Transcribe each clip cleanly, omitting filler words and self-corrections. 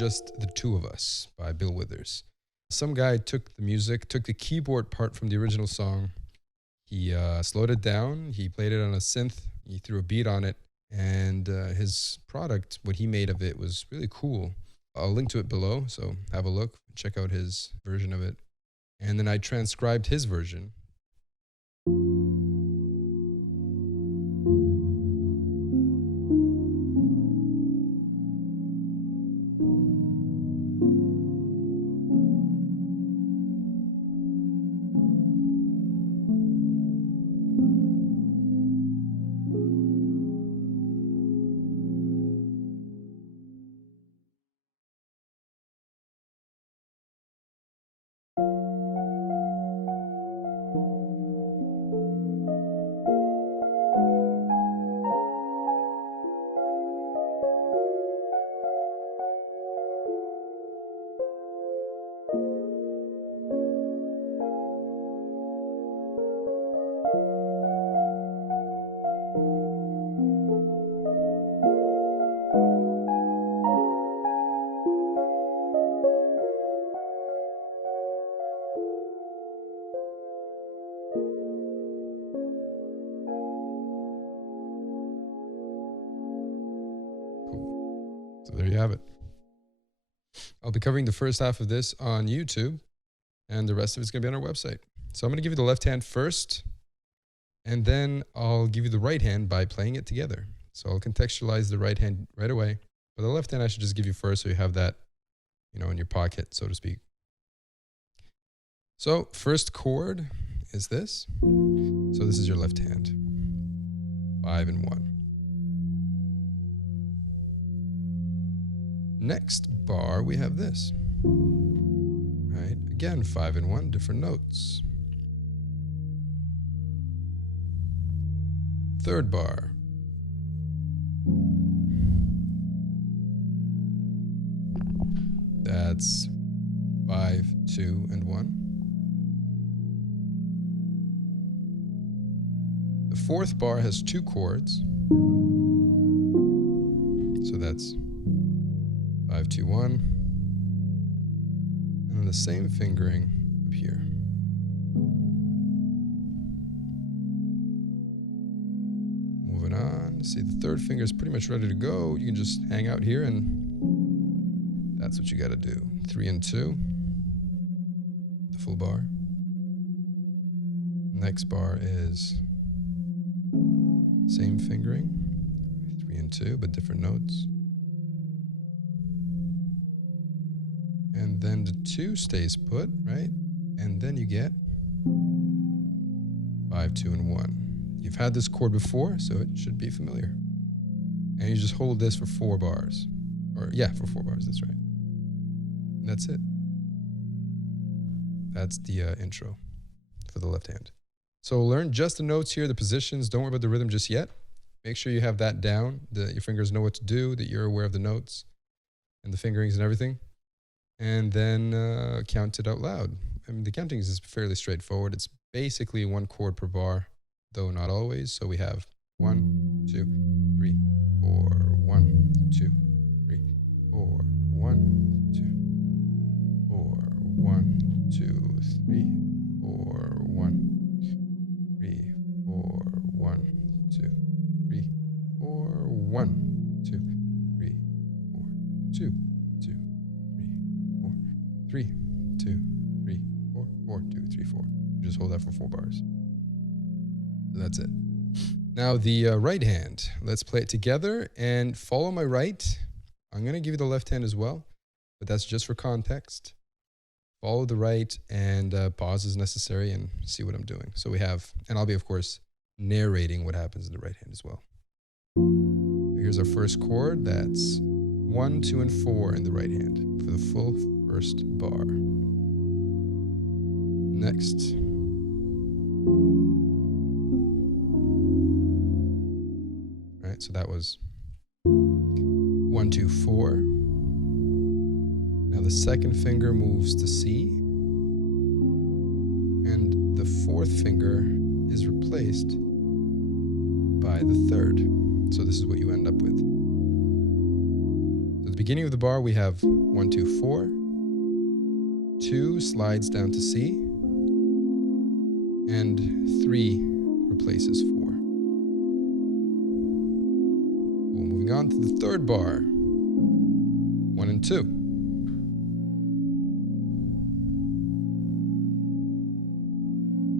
Just the Two of Us by Bill Withers. Some guy took the music, took the keyboard part from the original song. He slowed it down. He played it on a synth. He threw a beat on it. And his product, what he made of it, was really cool. I'll link to it below, so have a look. Check out his version of it. And then I transcribed his version. So there you have it. I'll be covering the first half of this on YouTube, and the rest of it's going to be on our website. So I'm going to give you the left hand first, and then I'll give you the right hand by playing it together. So I'll contextualize the right hand right away, but the left hand I should just give you first so you have that, in your pocket, so to speak. So first chord is this. So this is your left hand. 5 and 1. Next bar, we have this. Right? Again, 5 and 1, different notes. Third bar. That's 5, 2, and 1. The fourth bar has 2 chords. So that's 5, 2, 1. And then the same fingering up here. Moving on. See, the third finger is pretty much ready to go. You can just hang out here, and that's what you got to do. 3 and 2. The full bar. Next bar is same fingering. 3 and 2, but different notes. And then the 2 stays put, right? And then you get 5, 2, and 1. You've had this chord before, so it should be familiar. And you just hold this for 4 bars. Or, yeah, for 4 bars, that's right. And that's it. That's the intro for the left hand. So learn just the notes here, the positions. Don't worry about the rhythm just yet. Make sure you have that down, that your fingers know what to do, that you're aware of the notes and the fingerings and everything. And then count it out loud. I mean, the counting is fairly straightforward. It's basically 1 chord per bar, though not always. So we have 1, 2, 3, 4, 1, 2, 3, 4, 1, 2, 4, 1, 2, 3, 4, 1, 3, 4, 1, 2, 3, 4, 1, 2, 3, 4, 2. 3, 2, 3, 4, 4, 2, 3, 4. You just hold that for 4 bars. So that's it. Now the right hand. Let's play it together and follow my right. I'm going to give you the left hand as well, but that's just for context. Follow the right and pause as necessary and see what I'm doing. So we have, and I'll be, of course, narrating what happens in the right hand as well. So here's our first chord. That's 1, 2, and 4 in the right hand for the full first bar. Next. Right, so that was 1, 2, 4. Now the second finger moves to C, and the fourth finger is replaced by the third. So this is what you end up with. So at the beginning of the bar, we have 1, 2, 4. 2 slides down to C. And 3 replaces 4. Cool. Moving on to the third bar. 1 and 2.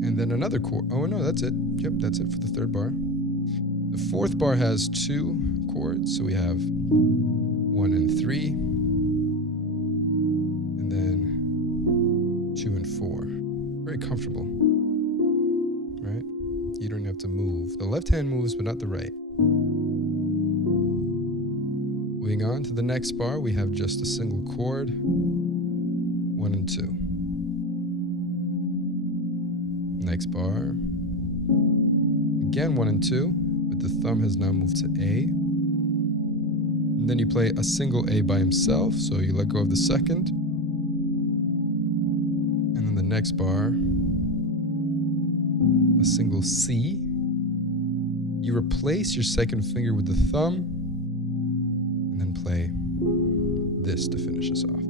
And then another chord. Oh no, that's it. Yep, that's it for the third bar. The fourth bar has 2 chords, so we have 1 and 3, and then 2 and 4. Very comfortable, right? You don't have to move. The left hand moves, but not the right. Moving on to the next bar, we have just a single chord, 1 and 2. Next bar, again 1 and 2, but the thumb has now moved to A. And then you play a single A by himself, so you let go of the second. And then the next bar, a single C. You replace your second finger with the thumb, and then play this to finish us off.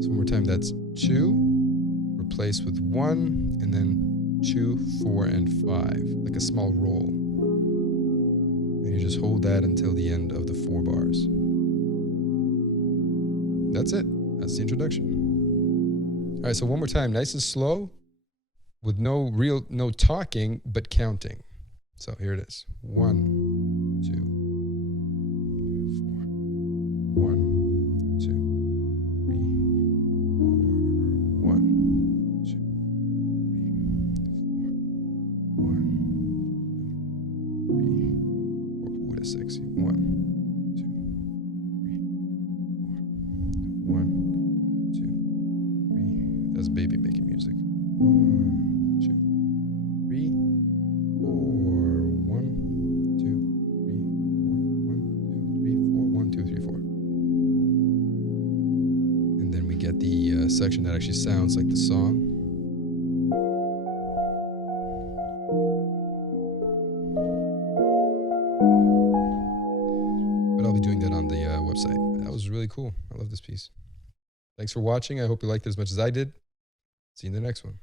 So one more time, that's 2, replace with 1, and then 2, 4, and 5, like a small roll. And you just hold that until the end of the 4 bars. That's it. That's the introduction. All right, so one more time, nice and slow, with no talking, but counting. So here it is. 1, 2, 4. 1, 2, 3, 4. 1, 2, 3, 4. 1, 2, 3, 4. Ooh, that's sexy. 1, 2, 3, 4. 1, 2, 3. That's baby making music. 1, 2, 3, 4. 1, 2, 3, 4. 1, 2, 3, 4. 1, 2, 3, 4. And then we get the section that actually sounds like the song. But I'll be doing that on the website. That was really cool. I love this piece. Thanks for watching. I hope you liked it as much as I did. See you in the next one.